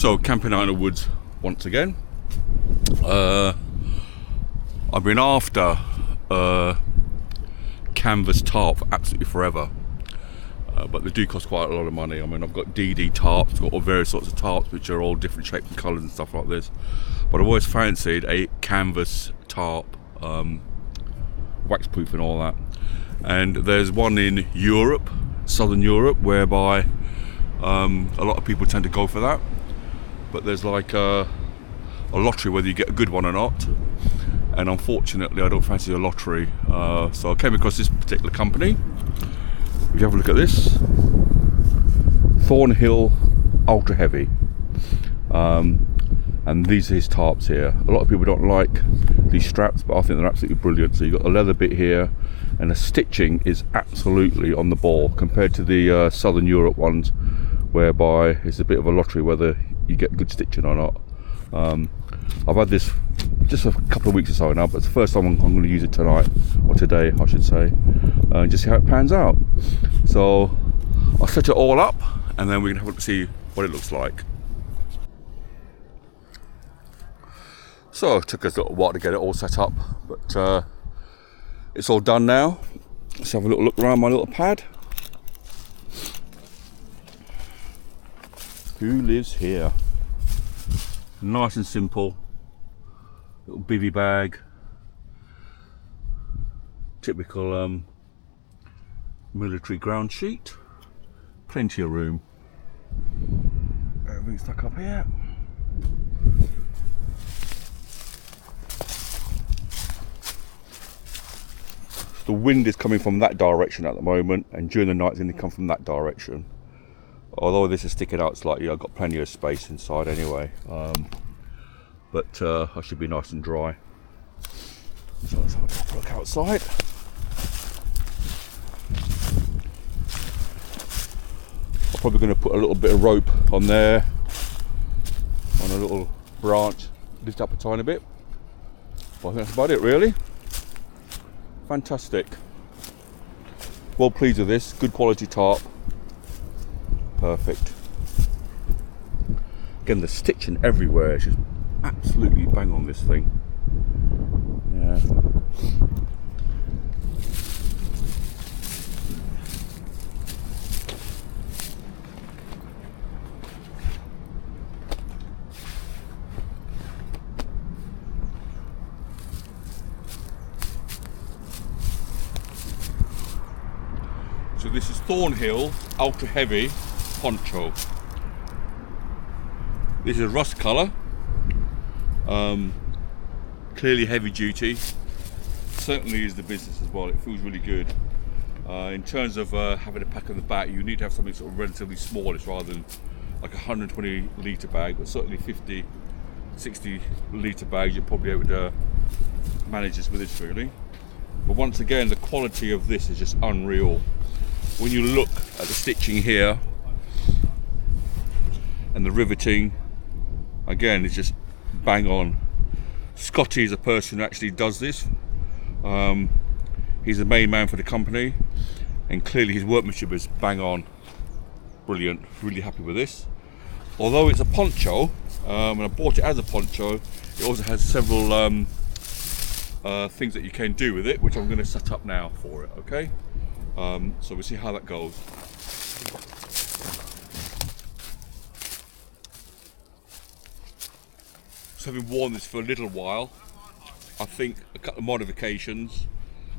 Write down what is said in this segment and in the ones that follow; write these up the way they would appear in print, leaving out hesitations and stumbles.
So camping out in the woods once again. I've been after canvas tarp absolutely forever, but they do cost quite a lot of money. I mean, I've got DD tarps, got all various sorts of tarps which are all different shapes and colours and stuff like this, but I've always fancied a canvas tarp, wax proof and all that. And there's one in Europe, Southern Europe, whereby a lot of people tend to go for that, but there's like a lottery whether you get a good one or not, and unfortunately I don't fancy a lottery, so I came across this particular company. If you have a look at this, Thornhill Ultraheavy, and these are his tarps here. A lot of people don't like these straps, but I think they're absolutely brilliant. So you've got the leather bit here, and the stitching is absolutely on the ball compared to the Southern Europe ones, whereby it's a bit of a lottery whether you get good stitching or not. I've had this just a couple of weeks or so now, but it's the first time I'm going to use it tonight, or today I should say, and just see how it pans out. So I'll set it all up and then we can have a look to see what it looks like. So it took us a little while to get it all set up, but it's all done now. Let's have a little look around my little pad. Who lives here? Nice and simple. Little bivvy bag. Typical military ground sheet. Plenty of room. Everything's stuck up here. The wind is coming from that direction at the moment, and during the night it's going to come from that direction. Although this is sticking out slightly, I've got plenty of space inside anyway, but I should be nice and dry. So let's have a proper look outside. I'm probably going to put a little bit of rope on there, on a little branch, lift up a tiny bit. But I think that's about it really. Fantastic. Well pleased with this, good quality tarp. Perfect. Again, the stitching everywhere is just absolutely bang on this thing. Yeah. So this is Thornhill Ultraheavy Poncho. This is rust colour, clearly heavy duty, certainly is the business as well. It feels really good. In terms of having a pack on the back, you need to have something sort of relatively smallish rather than like a 120 litre bag, but certainly 50, 60 litre bags you're probably able to manage this with this really. But once again, the quality of this is just unreal. When you look at the stitching here and the riveting, again, it's just bang on. Scotty is a person who actually does this. He's the main man for the company, and clearly his workmanship is bang on. Brilliant, really happy with this. Although it's a poncho, and I bought it as a poncho, it also has several things that you can do with it, which I'm going to set up now for it, okay? So we'll see how that goes. So having worn this for a little while, I think a couple of modifications.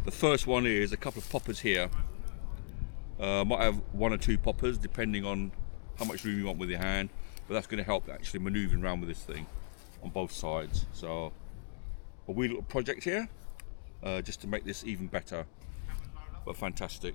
The first one is a couple of poppers here. Might have one or two poppers depending on how much room you want with your hand, but that's going to help actually manoeuvring around with this thing on both sides. So a wee little project here, just to make this even better, but fantastic.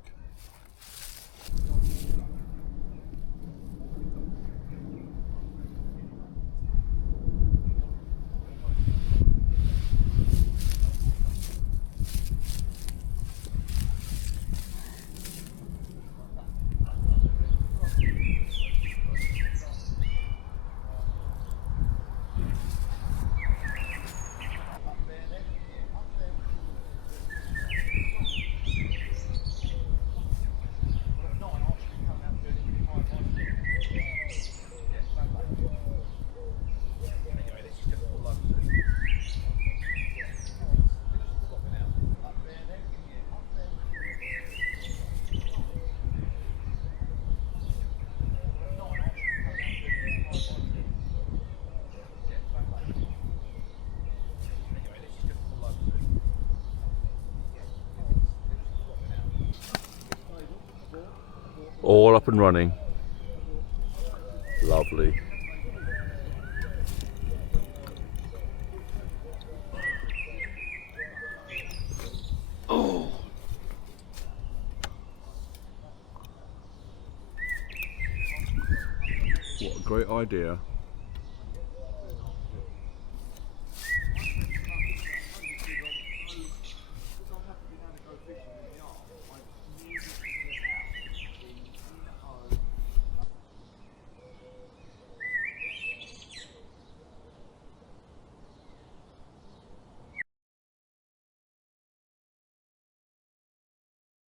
all up and running. Lovely. Oh. What a great idea.